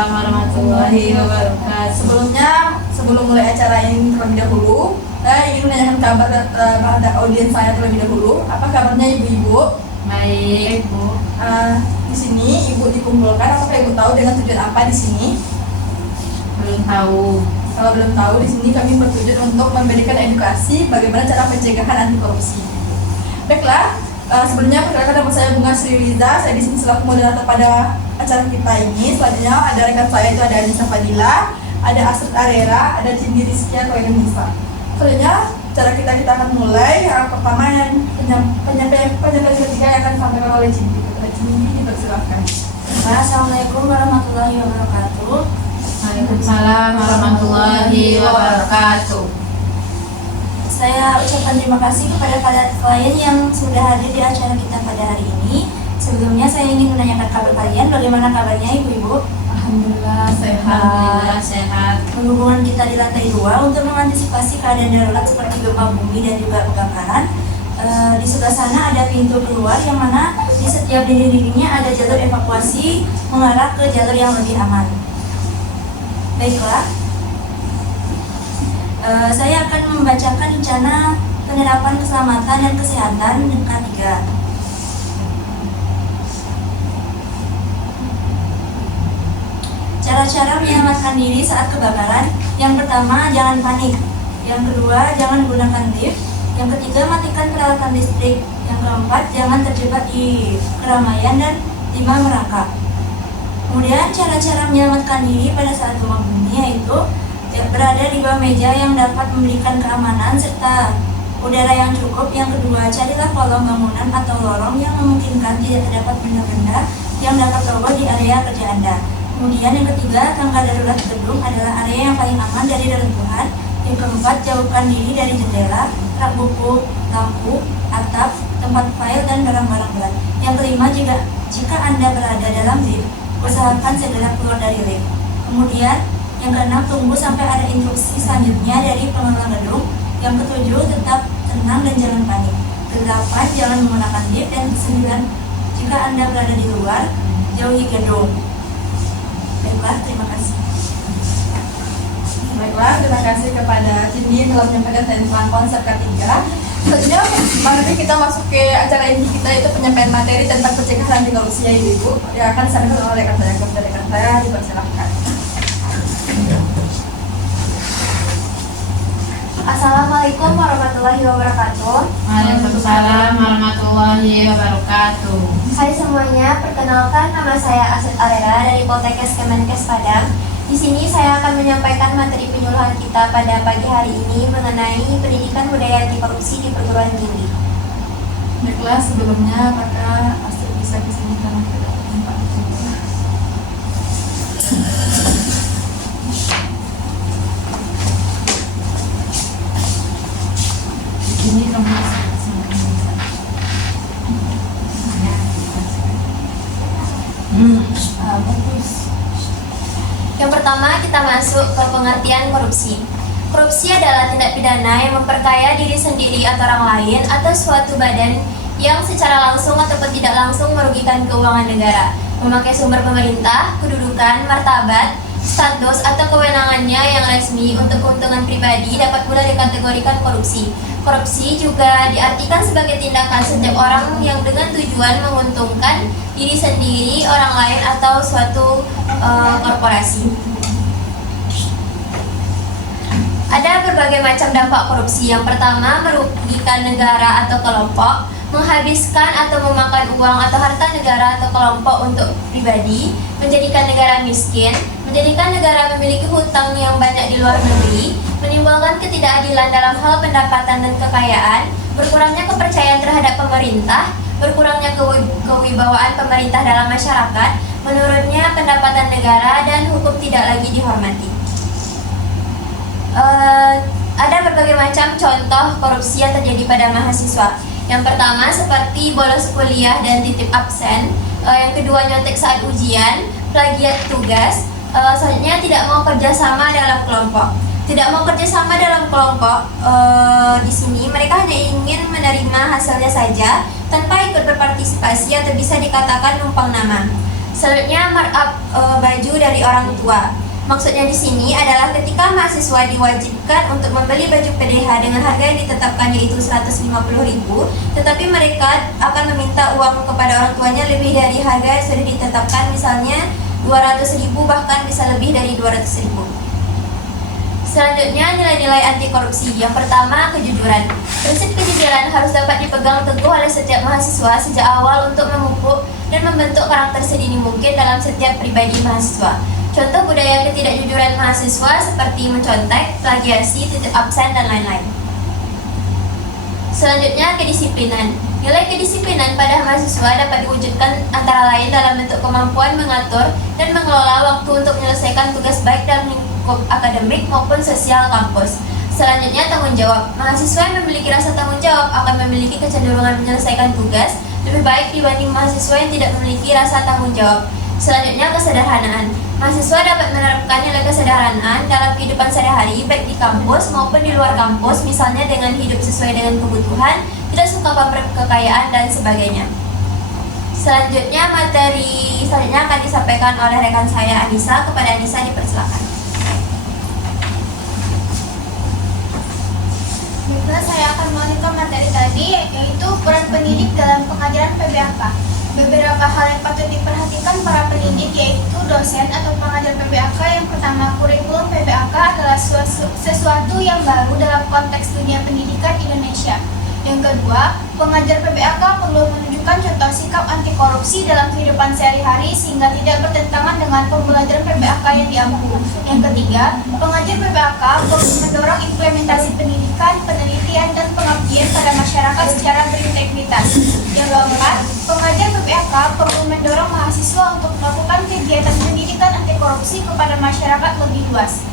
Waalaikumsalam warahmatullahi wabarakatuh. Sebelum mulai acara ini terlebih dahulu, saya ingin menanyakan kabar pada audiens saya terlebih dahulu. Apa kabarnya ibu-ibu? Baik, Bu. Di sini ibu dikumpulkan. Apakah ibu tahu dengan tujuan apa di sini? Belum tahu. Kalau belum tahu, di sini kami bertujuan untuk memberikan edukasi bagaimana cara pencegahan anti korupsi. Baiklah, sebelumnya perkenalkan nama saya Bunga Sri Liza. Saya di sini selaku moderator pada acara kita ini. Selanjutnya ada rekan saya itu ada Anissa Fadila, ada Astrid Arera, ada Cindy Rizky atau Nisa. Selanjutnya cara kita akan mulai. Yang pertama yang penyampaian ketiga yang akan disampaikan oleh Cindy. Cindy dipersilakan. Assalamualaikum warahmatullahi wabarakatuh. Waalaikumsalam warahmatullahi wabarakatuh. Saya ucapkan terima kasih kepada klien yang sudah hadir di acara kita pada hari ini. Sebelumnya saya ingin menanyakan kabar kalian. Bagaimana kabarnya ibu-ibu? Alhamdulillah sehat. Penghubungan kita di lantai 2 untuk mengantisipasi keadaan darurat seperti gempa bumi dan juga kebakaran. Di sebelah sana ada pintu keluar yang mana di setiap dinding-dindingnya ada jalur evakuasi mengarah ke jalur yang lebih aman. Baiklah, saya akan membacakan rencana penerapan keselamatan dan kesehatan K3. Cara-cara menyelamatkan diri saat kebakaran. Yang pertama, jangan panik. Yang kedua, jangan gunakan lift. Yang ketiga, matikan peralatan listrik. Yang keempat, jangan terjebak di keramaian. Dan 5, merangkak. Kemudian cara-cara menyelamatkan diri pada saat gempa bumi yaitu berada di bawah meja yang dapat memberikan keamanan serta udara yang cukup. Yang kedua, carilah kolong bangunan atau lorong yang memungkinkan tidak terdapat benda-benda yang dapat roboh di area kerja Anda. Kemudian yang ketiga, tangga darurat gedung adalah area yang paling aman dari reruntuhan. Yang keempat, jauhkan diri dari jendela, rak buku, lampu, atap, tempat file, dan barang-barang berat. Yang kelima, jika Anda berada dalam lift, usahakan segera keluar dari lift. Kemudian, yang keenam, tunggu sampai ada instruksi selanjutnya dari pengelola gedung. Yang ketujuh, tetap tenang dan jangan panik. Kedelapan, jangan menggunakan lift. Dan kesembilan, jika Anda berada di luar, jauhi gedung. Baiklah, terima kasih. Baiklah, terima kasih kepada Cindy yang telah menyampaikan tentang konsep K3. Selanjutnya, mari kita masuk ke acara inti kita, yaitu penyampaian materi tentang pencegahan anti korupsi ya ibu. Yang akan disampaikan oleh rekan saya, dipersilakan. Assalamualaikum warahmatullahi wabarakatuh. Waalaikumsalam warahmatullahi wabarakatuh. Hai semuanya, perkenalkan nama saya Astrid Arera dari Poltekkes Kemenkes Padang. Di sini saya akan menyampaikan materi penyuluhan kita pada pagi hari ini mengenai pendidikan budaya anti korupsi di perguruan tinggi. Baiklah, sebelumnya apakah Astrid bisa kesini karena tidak ada tempat? Ini kamu Yang pertama, kita masuk ke pengertian korupsi. Korupsi adalah tindak pidana yang memperkaya diri sendiri atau orang lain atau suatu badan yang secara langsung ataupun tidak langsung merugikan keuangan negara, memakai sumber pemerintah, kedudukan, martabat, status atau kewenangannya yang resmi untuk keuntungan pribadi dapat pula dikategorikan korupsi. Korupsi juga diartikan sebagai tindakan setiap orang yang dengan tujuan menguntungkan diri sendiri, orang lain atau suatu korporasi. Ada berbagai macam dampak korupsi. Yang pertama, merugikan negara atau kelompok, menghabiskan atau memakan uang atau harta negara atau kelompok untuk pribadi, menjadikan negara miskin, menjadikan negara memiliki hutang yang banyak di luar negeri, menimbulkan ketidakadilan dalam hal pendapatan dan kekayaan, berkurangnya kepercayaan terhadap pemerintah, berkurangnya kewibawaan pemerintah dalam masyarakat, menurunnya pendapatan negara, dan hukum tidak lagi dihormati. Ada berbagai macam contoh korupsi yang terjadi pada mahasiswa. Yang pertama seperti bolos kuliah dan titip absen. Yang kedua nyontek saat ujian, plagiat tugas. Selanjutnya tidak mau kerjasama dalam kelompok. Tidak mau kerjasama dalam kelompok, di sini mereka hanya ingin menerima hasilnya saja tanpa ikut berpartisipasi atau bisa dikatakan numpang nama. Selanjutnya markup baju dari orang tua. Maksudnya di sini adalah ketika mahasiswa diwajibkan untuk membeli baju PDH dengan harga yang ditetapkan yaitu 150.000, tetapi mereka akan meminta uang kepada orang tuanya lebih dari harga yang sudah ditetapkan, misalnya 200.000 bahkan bisa lebih dari 200.000. Selanjutnya nilai-nilai anti korupsi. Yang pertama, kejujuran. Prinsip kejujuran harus dapat dipegang teguh oleh setiap mahasiswa sejak awal untuk memupuk dan membentuk karakter sedini mungkin dalam setiap pribadi mahasiswa. Contoh budaya ketidakjujuran mahasiswa seperti mencontek, plagiasi, titip absen, dan lain-lain. Selanjutnya, kedisiplinan. Nilai kedisiplinan pada mahasiswa dapat diwujudkan antara lain dalam bentuk kemampuan mengatur dan mengelola waktu untuk menyelesaikan tugas baik dalam lingkup akademik maupun sosial kampus. Selanjutnya, tanggung jawab. Mahasiswa yang memiliki rasa tanggung jawab akan memiliki kecenderungan menyelesaikan tugas lebih baik dibanding mahasiswa yang tidak memiliki rasa tanggung jawab. Selanjutnya, kesederhanaan. Mahasiswa dapat menerapkan nilai kesederhanaan dalam kehidupan sehari-hari baik di kampus maupun di luar kampus, misalnya dengan hidup sesuai dengan kebutuhan, tidak suka pamer kekayaan, dan sebagainya. Selanjutnya, materi selanjutnya akan disampaikan oleh rekan saya Anissa. Kepada Anissa dipersilakan. Baiklah, saya akan melanjutkan materi tadi, yaitu peran pendidik dalam pengajaran PBAK. Beberapa hal yang patut diperhatikan para pendidik yaitu dosen atau pengajar PBAK. Yang pertama, kurikulum PBAK adalah sesuatu yang baru dalam konteks dunia pendidikan Indonesia. Yang kedua, pengajar PBAK perlu menunjukkan contoh sikap anti korupsi dalam kehidupan sehari-hari sehingga tidak bertentangan dengan pembelajaran PBAK yang diampu. Yang ketiga, pengajar PBAK perlu mendorong implementasi pendidikan, penelitian, dan pengabdian pada masyarakat secara berintegritas. Yang keempat, pengajar PBAK perlu mendorong mahasiswa untuk melakukan kegiatan pendidikan anti korupsi kepada masyarakat lebih luas.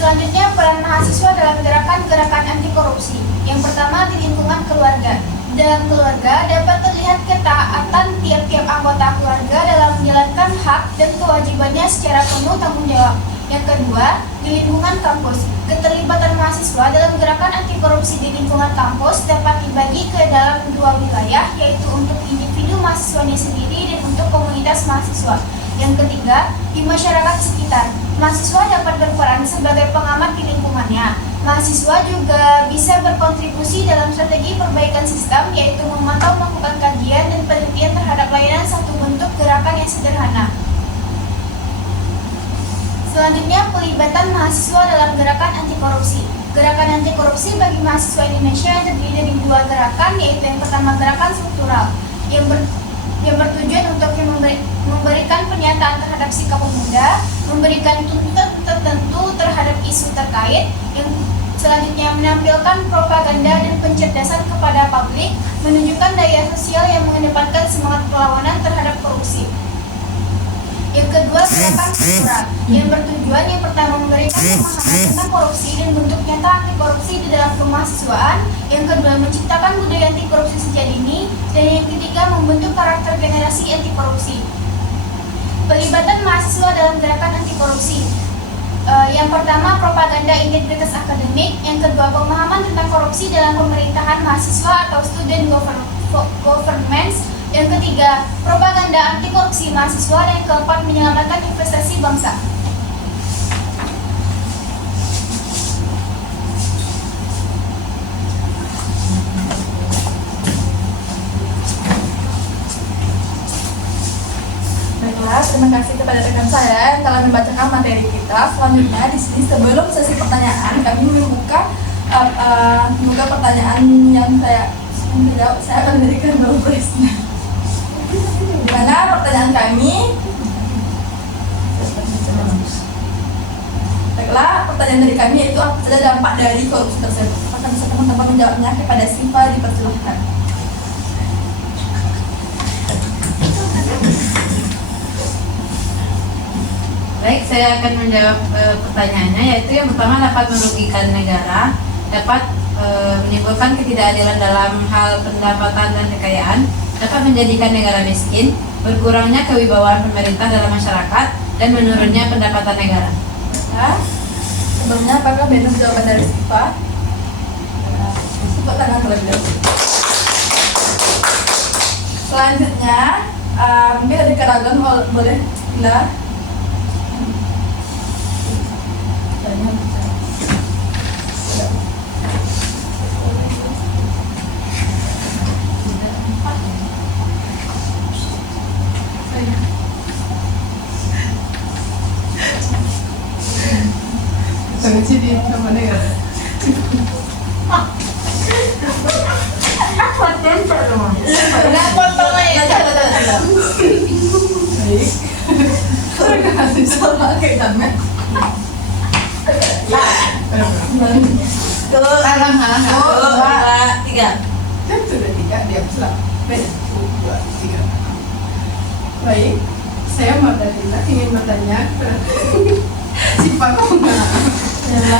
Selanjutnya, peran mahasiswa dalam gerakan anti korupsi. Yang pertama, di lingkungan keluarga. Dalam keluarga dapat terlihat ketaatan tiap-tiap anggota keluarga dalam menjalankan hak dan kewajibannya secara penuh tanggung jawab. Yang kedua, di lingkungan kampus. Keterlibatan mahasiswa dalam gerakan anti korupsi di lingkungan kampus dapat dibagi ke dalam dua wilayah, yaitu untuk individu mahasiswanya sendiri dan untuk komunitas mahasiswa. Yang ketiga, di masyarakat sekitar. Mahasiswa dapat berperan sebagai pengamat di lingkungannya. Mahasiswa juga bisa berkontribusi dalam strategi perbaikan sistem, yaitu memantau, melakukan kajian dan penelitian terhadap layanan satu bentuk gerakan yang sederhana. Selanjutnya, pelibatan mahasiswa dalam gerakan anti korupsi. Gerakan anti korupsi bagi mahasiswa Indonesia yang terdiri dari dua gerakan, yaitu yang pertama gerakan struktural yang bertujuan untuk memberikan pernyataan terhadap sikap pemuda, memberikan tuntutan tertentu terhadap isu terkait, yang selanjutnya menampilkan propaganda dan pencerdasan kepada publik, menunjukkan daya sosial yang mengedepankan semangat perlawanan terhadap korupsi. Yang kedua, gerakan kultural yang bertujuan yang pertama memberikan pemahaman tentang korupsi dan bentuk nyata anti korupsi di dalam kemahasiswaan. Yang kedua, menciptakan budaya anti korupsi sejak dini, dan yang ketiga, membentuk karakter generasi anti korupsi. Pelibatan mahasiswa dalam gerakan anti korupsi. Yang pertama, propaganda integritas akademik. Yang kedua, pemahaman tentang korupsi dalam pemerintahan mahasiswa atau student governments. Yang ketiga, propaganda anti korupsi mahasiswa. Dan yang keempat, menyelamatkan investasi bangsa. Baiklah, terima kasih kepada rekan saya yang telah membacakan materi kita. Selanjutnya di sini sebelum sesi pertanyaan, kami membuka pertanyaan yang saya akan berikan dulu presnya. Di mana pertanyaan kami? Baiklah, pertanyaan dari kami itu apa saja dampak dari korupsi tersebut? Apakah bisa teman-teman menjawabnya? Kepada Siva dipersilahkan. Baik, saya akan menjawab pertanyaannya, yaitu yang pertama dapat merugikan negara, dapat menimbulkan ketidakadilan dalam hal pendapatan dan kekayaan, dapat menjadikan negara miskin, berkurangnya kewibawaan pemerintah dalam masyarakat, dan menurunnya pendapatan negara. Nah, sebelumnya apakah benar jawaban dari Siva? Tepuk tangan terlebih dahulu. Selanjutnya, mungkin ada keraguan boleh bila Jangan sih di mana ya? nggak potong aja. Baik. Kasih sama kayak damet. Halang. 2, 3. Kan sudah 3, diam selap. 1, 2, 3. Baik, saya Mardadila ingin bertanya sifat bunga. Iya.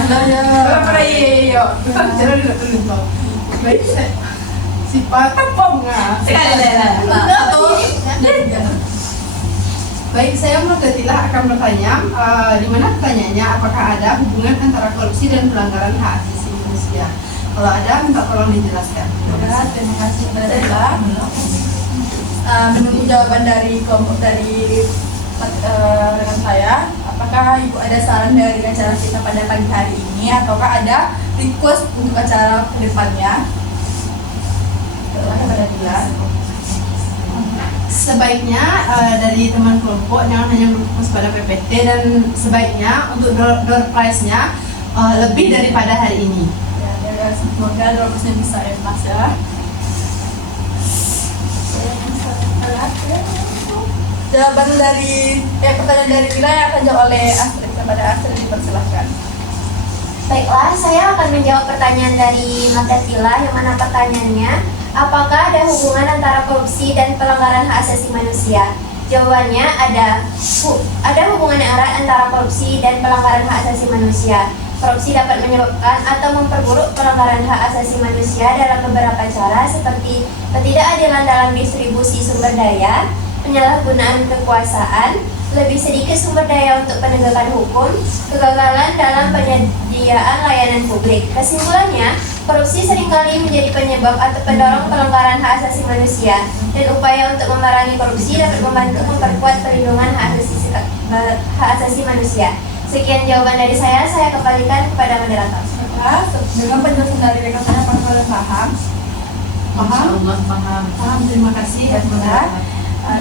Jangan dulu. Baik, sifat bunga. Sekali lagi. 1, 2, 3. Baik, saya Mardadila akan bertanya, di mana pertanyaannya, apakah ada hubungan antara korupsi dan pelanggaran hak asasi manusia? Kalau ada, minta tolong dijelaskan. Ya, terima kasih Mbak Dela. Menunggu jawaban dari kelompok dari rekan saya. Apakah Ibu ada saran dari acara kita pada pagi hari ini, ataukah ada request untuk acara kedepannya? Mbak Dela. Sebaiknya dari teman kelompok jangan hanya berfokus pada PPT, dan sebaiknya untuk door prize-nya lebih daripada hari ini. Ya, semoga dorosnya bisa emas ya. Jawaban dari pertanyaan dari Lila yang akan jawab oleh Astrid. Kepada Astrid dipersilahkan. Baiklah, saya akan menjawab pertanyaan dari Mardadila, yang mana pertanyaannya, apakah ada hubungan antara korupsi dan pelanggaran hak asasi manusia? Jawabannya ada hubungan yang erat antara korupsi dan pelanggaran hak asasi manusia. Korupsi dapat menyebabkan atau memperburuk pelanggaran hak asasi manusia dalam beberapa cara, seperti ketidakadilan dalam distribusi sumber daya, penyalahgunaan kekuasaan, lebih sedikit sumber daya untuk penegakan hukum, kegagalan dalam penyediaan layanan publik. Kesimpulannya, korupsi seringkali menjadi penyebab atau pendorong pelanggaran hak asasi manusia, dan upaya untuk memerangi korupsi dapat membantu memperkuat perlindungan hak asasi manusia. Sekian jawaban dari saya kembalikan kepada moderator. Dengan penjelasan dari rekan saya, apakah kalian paham? Paham, terima kasih. Ya, sudah.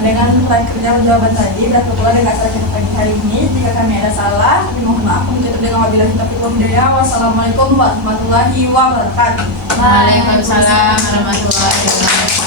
Dengan kerja jawaban tadi, berarti pula dengan acara kita pagi hari ini. Jika kami ada salah, kami mohon maaf. Kami dengan wabillahi taufiq wal hidayah. Wassalamualaikum warahmatullahi wabarakatuh. Waalaikumsalam warahmatullahi wabarakatuh.